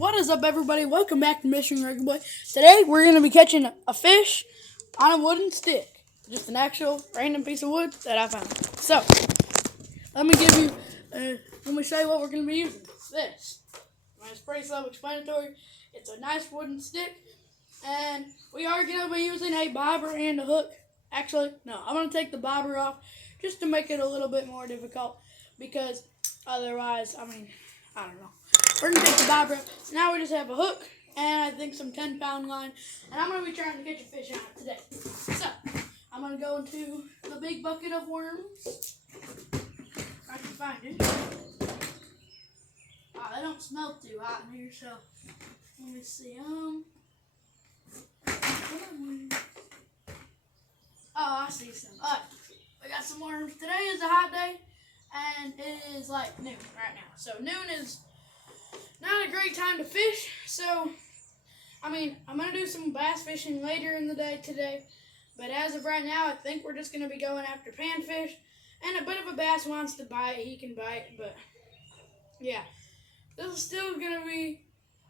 What is up, everybody? Welcome back to Mission Regular Boy. Today, we're going to be catching a fish on a wooden stick. Just an actual random piece of wood that I found. So, let me show you what we're going to be using. This. It's pretty self-explanatory. It's a nice wooden stick. And we are going to be using a bobber and a hook. Actually, no, I'm going to take the bobber off just to make it a little bit more difficult. Because otherwise, I don't know. We're going to take the bobber off. So now we just have a hook and I think some 10-pound line. And I'm going to be trying to catch a fish on it today. So, I'm going to go into the big bucket of worms. If I can find it. They don't smell too hot in here, so let me see. I see some. Alright, we got some worms. Today is a hot day, and it is like noon right now. So noon is not a great time to fish. So, I'm going to do some bass fishing later in the day today. But as of right now, I think we're just going to be going after panfish. And a bit of a bass wants to bite, he can bite. But, yeah. This is still going to be,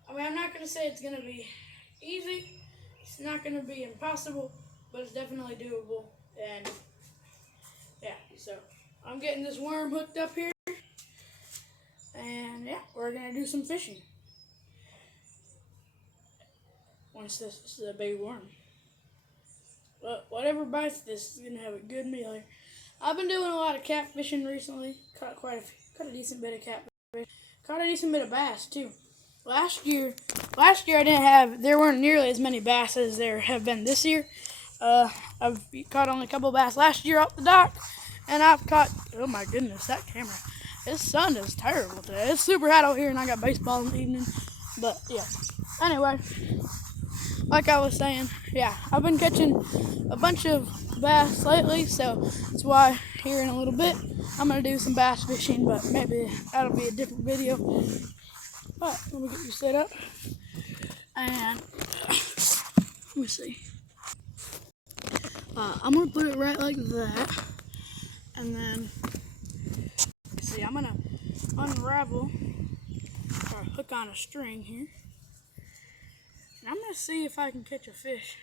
I'm not going to say it's going to be easy. It's not going to be impossible. But it's definitely doable. And, yeah. So, I'm getting this worm hooked up here. And, yeah, we're going to do some fishing. Once this is a big worm. But whatever bites this is going to have a good meal here. I've been doing a lot of catfishing recently. Caught a decent bit of catfish. Caught a decent bit of bass too. Last year there weren't nearly as many bass as there have been this year. I've caught only a couple bass last year off the dock. And I've caught, oh my goodness, that camera. This sun is terrible today. It's super hot out here and I got baseball in the evening. But yeah, anyway. Like I was saying, yeah, I've been catching a bunch of bass lately, so that's why here in a little bit I'm going to do some bass fishing, but maybe that'll be a different video. But let me get you set up, and let me see. I'm going to put it right like that, and then, see, I'm going to unravel or hook on a string here. And I'm going to see if I can catch a fish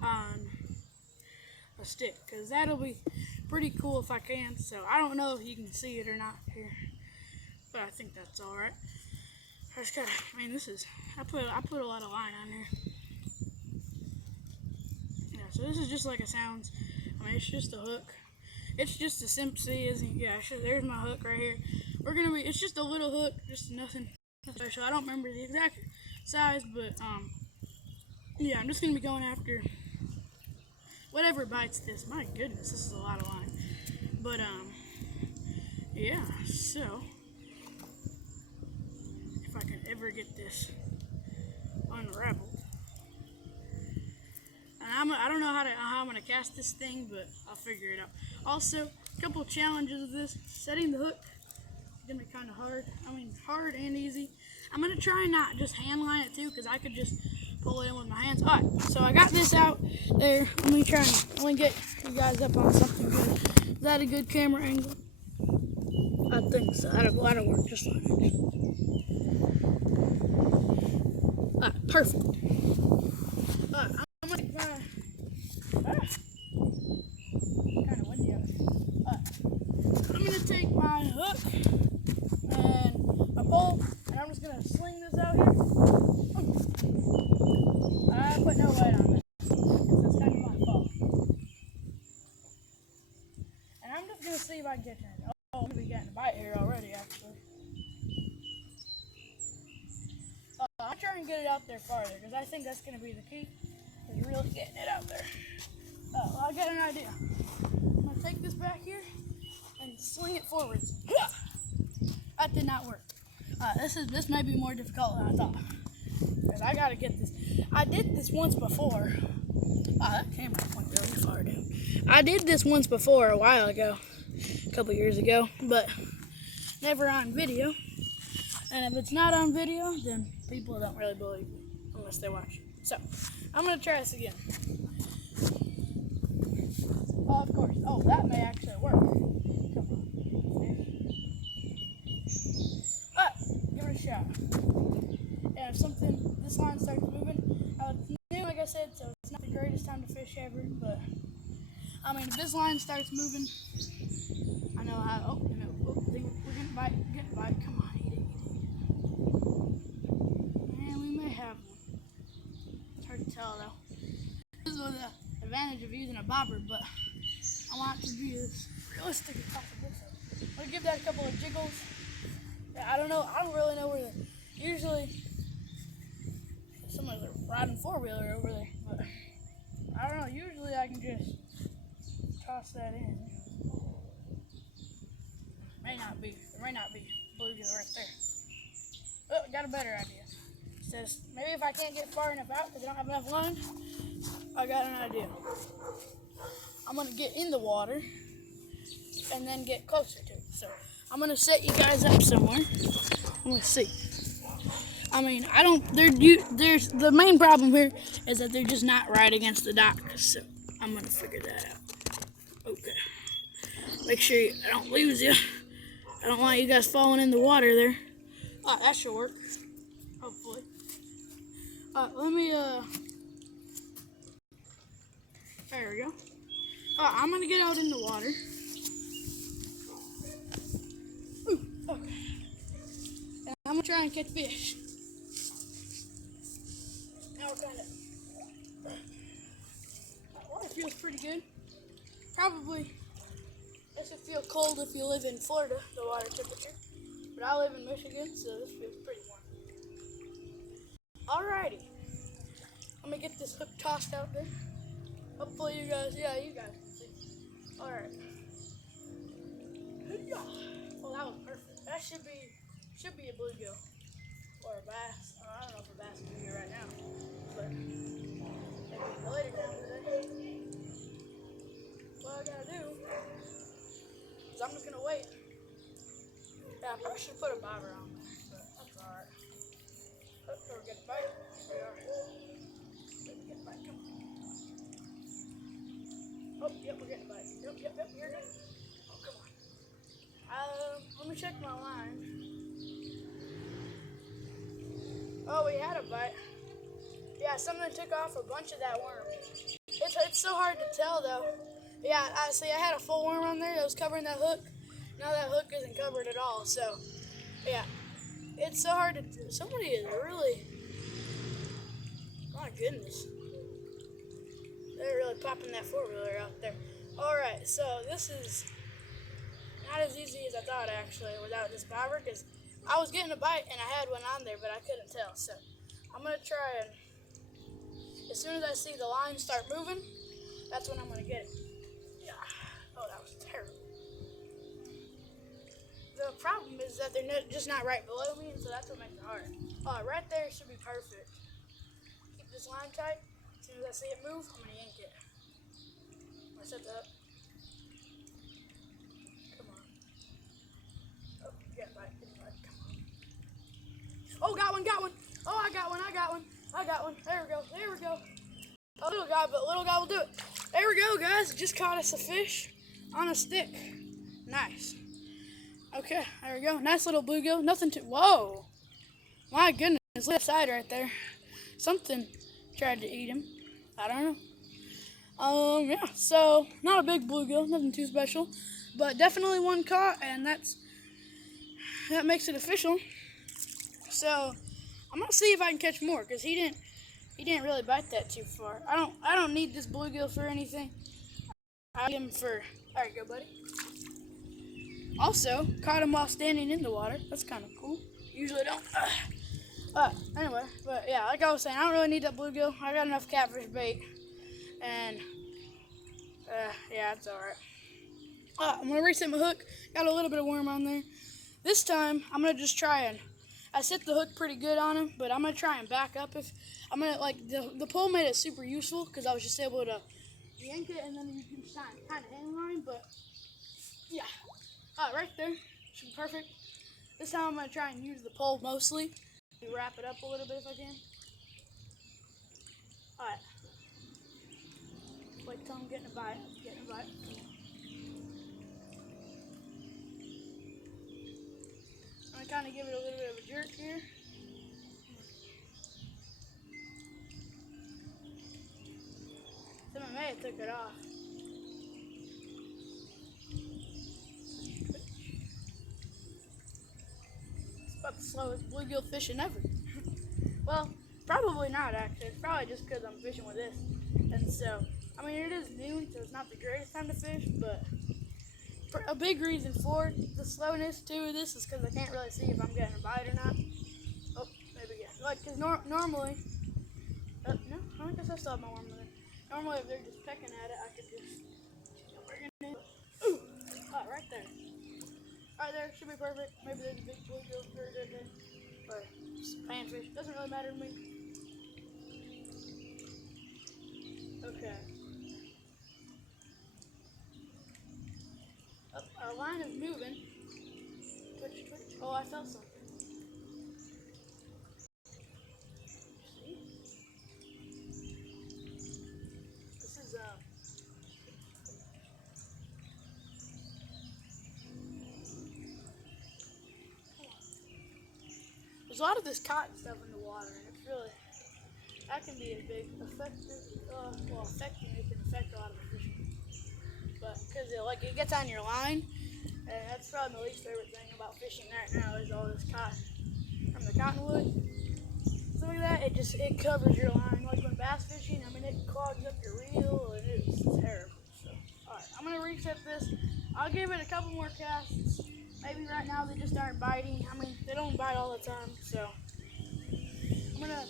on a stick, because that'll be pretty cool if I can. So I don't know if you can see it or not here, but I think that's all right. I just gotta, I put a lot of line on here. Yeah, so this is just like it sounds. It's just a hook. It's just a Simpsy, isn't? Yeah, there's my hook right here. It's just a little hook, just nothing special. I don't remember the exact size, but yeah, I'm just gonna be going after whatever bites this. My goodness, this is a lot of line. But yeah, so if I can ever get this unraveled, and I don't know how I'm gonna cast this thing, but I'll figure it out. Also, a couple of challenges of this: setting the hook is gonna be kind of hard. Hard and easy. I'm going to try and not just hand line it too, because I could just pull it in with my hands. Alright, so I got this out there. Let me get you guys up on something good. Is that a good camera angle? I think so. That'll work just fine. Alright, perfect. Alright, I'm going to kind of windy out here. Alright, I'm going to take my hook and my pole. And I'm just going to sling this out here. I put no weight on this. It's kind of my fault. And I'm just going to see if I can get it. Oh, I'm going to be getting a bite here already, actually. I'm trying to get it out there farther, because I think that's going to be the key, is really getting it out there. Well, I got an idea. I'm going to take this back here and swing it forwards. That did not work. This may be more difficult than I thought, because I gotta get this. I did this once before. That camera went really far down. I did this once before a while ago, a couple years ago, but never on video. And if it's not on video, then people don't really believe me unless they watch. So I'm gonna try this again. Of course. Oh, that may actually work. Come on. Give it a shot. this line starts moving. It's new, like I said, so it's not the greatest time to fish ever, but I mean, if this line starts moving, I know how. Oh, you know, we're getting bite, Come on, eat it. And we may have one. It's hard to tell though. This is the advantage of using a bobber, but I want it to be as realistic as possible. So I'm gonna give that a couple of jiggles. Yeah, I don't know. I don't really know where usually someone's riding four-wheeler over there, but I don't know. Usually I can just toss that in. There may not be bluegill right there. Oh, got a better idea. It says maybe if I can't get far enough out because I don't have enough line, I got an idea. I'm gonna get in the water and then get closer to it. So I'm gonna set you guys up somewhere. I'm gonna see. I mean, there's the main problem here is that they're just not right against the dock. So I'm gonna figure that out. Okay. Make sure I don't lose you. I don't want you guys falling in the water there. Oh, that should work. Hopefully. Let me, there we go. I'm gonna get out in the water. Ooh, okay. And I'm gonna try and catch fish. Now we're kinda, water feels pretty good. Probably, this would feel cold if you live in Florida, the water temperature. But I live in Michigan, so this feels pretty warm. Alrighty. I'm gonna get this hook tossed out there. Hopefully you guys can see. Alright. Well, that was perfect. That should be a bluegill. Or a bass. I don't know if a bass will be here right now. But maybe later down today. What I gotta do is I'm just gonna wait. Yeah, I probably should put a bobber on there, but that's alright. Oh, we're getting a bite. Here we are. Get a bite, come on. Oh, yep, we're getting a bite. Yep, you're good. Oh, come on. Let me check my line. Oh, we had a bite. Yeah, something took off a bunch of that worm. It's so hard to tell though. Yeah, I had a full worm on there that was covering that hook. Now that hook isn't covered at all, so yeah. It's so hard to, somebody is really, my goodness. They're really popping that four-wheeler out there. Alright, so this is not as easy as I thought actually without this bobber, because I was getting a bite and I had one on there, but I couldn't tell. So I'm going to try and, as soon as I see the line start moving, that's when I'm going to get it. Yeah. Oh, that was terrible. The problem is that they're just not right below me, and so that's what makes it hard. Right there should be perfect. Keep this line tight. As soon as I see it move, I'm going to yank it. I'm going to set that up. Come on. Oh, get a bite. Come on. Oh, got one. Oh, I got one. There we go. A little guy, but little guy will do it. There we go, guys. Just caught us a fish on a stick. Nice. Okay, there we go. Nice little bluegill. Nothing to, whoa. My goodness, left side right there. Something tried to eat him. I don't know. Yeah, so not a big bluegill, nothing too special, but definitely one caught, and that makes it official. So I'm gonna see if I can catch more, because he didn't really bite that too far. I don't need this bluegill for anything. I need him for, there you go, buddy. Also, caught him while standing in the water. That's kind of cool. Usually don't. Anyway, but yeah, like I was saying, I don't really need that bluegill. I got enough catfish bait, and yeah, it's all right. I'm gonna reset my hook. Got a little bit of worm on there. This time, I'm gonna just try and, I set the hook pretty good on him, but I'm gonna try and back up. If I'm gonna, like, the pole made it super useful because I was just able to yank it and then you can kind of hang line, but yeah. Right there, should be perfect. This time I'm gonna try and use the pole mostly. Wrap it up a little bit if I can. Alright. Wait till I'm getting a bite. I'm gonna kind of give it a little bit of a jerk here. Hey, it took it off. It's about the slowest bluegill fishing ever. Well, probably not actually. It's probably just because I'm fishing with this. And so, I mean, it is noon, so it's not the greatest time to fish, but a big reason for the slowness too of this is because I can't really see if I'm getting a bite or not. Oh, maybe again. Like, because normally, no, I guess I still have my worm in there. Normally, if they're just pecking at it, I could just bring it in. Ooh, oh, right there. Right there, should be perfect. Maybe there's a big bluegill right there. Or panfish, doesn't really matter to me. Okay. Our line is moving. Twitch, twitch. Oh, I felt something. See? This is there's a lot of this cotton stuff in the water, and it's really, that can be a big affecting. It can affect a lot of the fishing. But because it gets on your line, and that's probably my least favorite thing about fishing right now is all this cotton from the cottonwood. Stuff like that, it covers your line. Like when bass fishing, I mean, it clogs up your reel, and it's terrible. So, all right, I'm gonna reset this. I'll give it a couple more casts. Maybe right now they just aren't biting. I mean, they don't bite all the time, so I'm gonna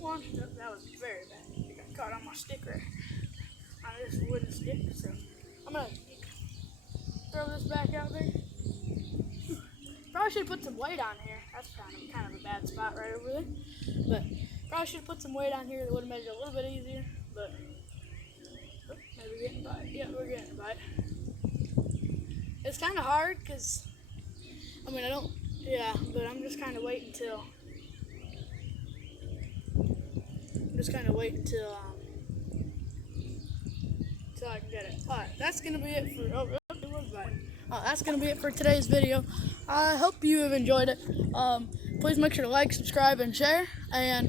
launch it up. That was very bad. It got caught on my stick right here, on this wooden stick. So I'm gonna throw this back out there. Probably should have put some weight on here. That's kind of a bad spot right over there. But probably should have put some weight on here that would have made it a little bit easier. But maybe we're getting a bite. Yeah, we're getting a bite. It's kind of hard because, I mean, but I'm just kind of waiting until, until I can get it. Alright, that's going to be it for, that's going to be it for today's video. I hope you have enjoyed it. Please make sure to like, subscribe, and share. And,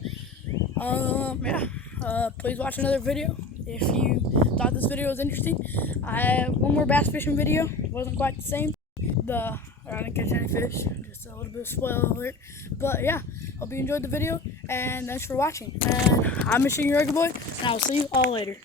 please watch another video if you thought this video was interesting. I have one more bass fishing video. It wasn't quite the same. I didn't catch any fish. Just a little bit of spoiler alert. But yeah, hope you enjoyed the video. And thanks for watching. And I'm Machine Your Boy. And I will see you all later.